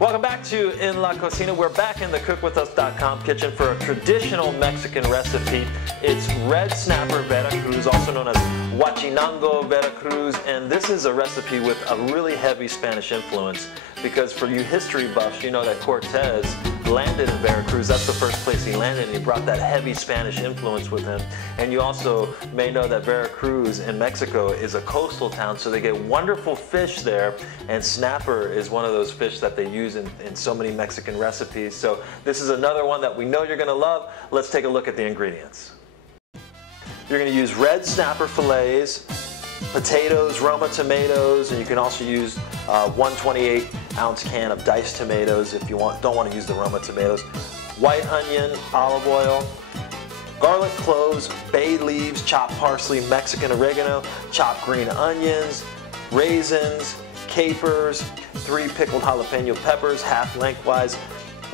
Welcome back to In La Cocina. We're back in the cookwithus.com kitchen for a traditional Mexican recipe. It's red snapper Vera Cruz, also known as Huachinango Vera Cruz, and this is a recipe with a really heavy Spanish influence because for you history buffs, you know that Cortez landed in Veracruz. That's the first place he landed, and he brought that heavy Spanish influence with him. And you also may know that Veracruz in Mexico is a coastal town, so they get wonderful fish there, and snapper is one of those fish that they use in so many Mexican recipes. So this is another one that we know you're gonna love. Let's take a look at the ingredients. You're gonna use red snapper fillets, potatoes, Roma tomatoes, and you can also use 128-ounce can of diced tomatoes if you don't want to use the Roma tomatoes, white onion, olive oil, garlic cloves, bay leaves, chopped parsley, Mexican oregano, chopped green onions, raisins, capers, 3 pickled jalapeno peppers, half lengthwise,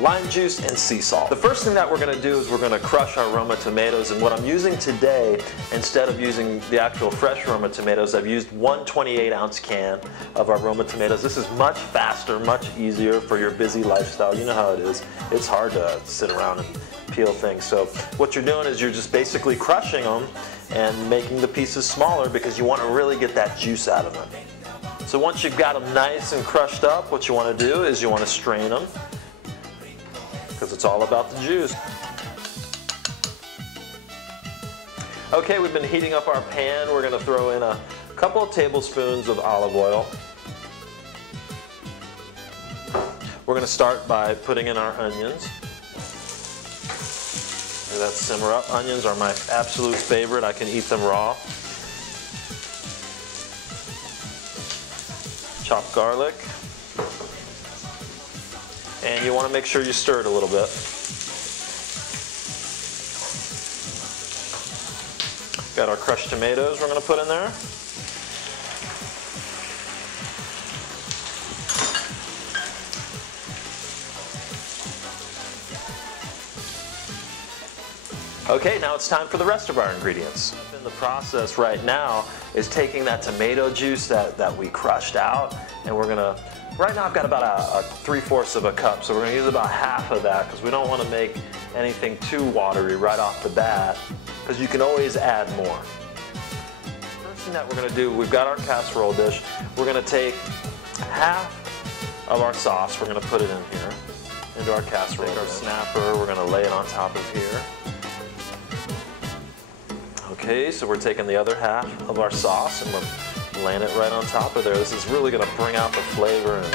lime juice, and sea salt. The first thing that we're going to do is we're going to crush our Roma tomatoes, and what I'm using today, instead of using the actual fresh Roma tomatoes, I've used 128-ounce can of our Roma tomatoes. This is much faster, much easier for your busy lifestyle. You know how it is. It's hard to sit around and peel things. So what you're doing is you're just basically crushing them and making the pieces smaller because you want to really get that juice out of them. So once you've got them nice and crushed up, what you want to do is you want to strain them, because it's all about the juice. Okay, we've been heating up our pan. We're going to throw in a couple of tablespoons of olive oil. We're going to start by putting in our onions. Let that simmer up. Onions are my absolute favorite. I can eat them raw. Chopped garlic. And you want to make sure you stir it a little bit. Got our crushed tomatoes we're going to put in there. Okay, now it's time for the rest of our ingredients. In the process right now is taking that tomato juice that we crushed out, and we're going to, right now I've got about a 3/4 of a cup, so we're going to use about half of that because we don't want to make anything too watery right off the bat, because you can always add more. First thing that we're going to do, we've got our casserole dish. We're going to take half of our sauce, we're going to put it in here, into our casserole. Take our snapper, we're going to lay it on top of here. Okay, so we're taking the other half of our sauce and we're laying it right on top of there. This is really going to bring out the flavor, and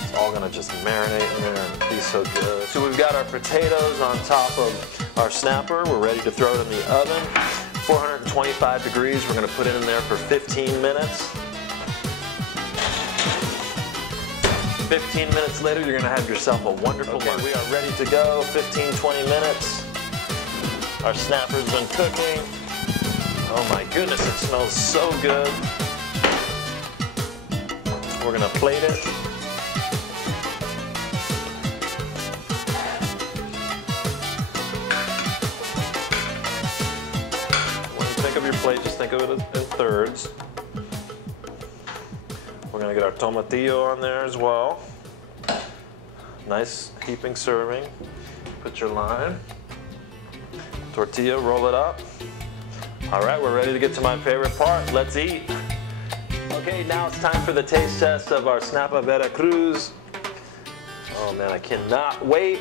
it's all going to just marinate in there and be so good. So we've got our potatoes on top of our snapper. We're ready to throw it in the oven. 425 degrees. We're going to put it in there for 15 minutes. 15 minutes later, you're going to have yourself a wonderful lunch. We are ready to go. 15-20 minutes. Our snapper's been cooking. Oh my goodness, it smells so good. We're going to plate it. When you think of your plate, just think of it in thirds. We're going to get our tomatillo on there as well. Nice heaping serving. Put your lime. Tortilla, roll it up. All right, we're ready to get to my favorite part. Let's eat. Okay, now it's time for the taste test of our Snapper Vera Cruz. Oh man, I cannot wait.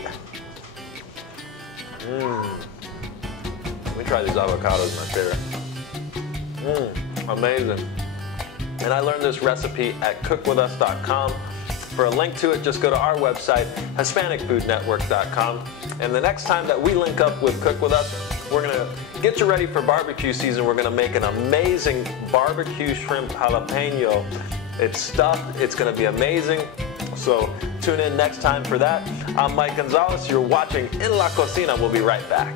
Let me try these avocados, my favorite. Amazing. And I learned this recipe at cookwithus.com. For a link to it, just go to our website, HispanicFoodNetwork.com. And the next time that we link up with Cook With Us, we're going to get you ready for barbecue season. We're going to make an amazing barbecue shrimp jalapeno. It's stuffed. It's going to be amazing. So tune in next time for that. I'm Mike Gonzalez. You're watching In La Cocina. We'll be right back.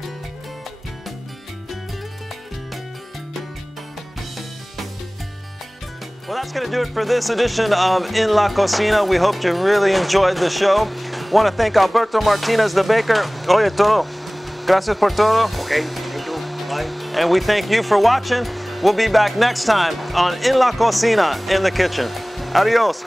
Well, that's going to do it for this edition of In La Cocina. We hope you really enjoyed the show. I want to thank Alberto Martinez, the baker. Oye, todo. Gracias por todo. Okay, thank you. Bye. And we thank you for watching. We'll be back next time on In La Cocina, in the kitchen. Adios.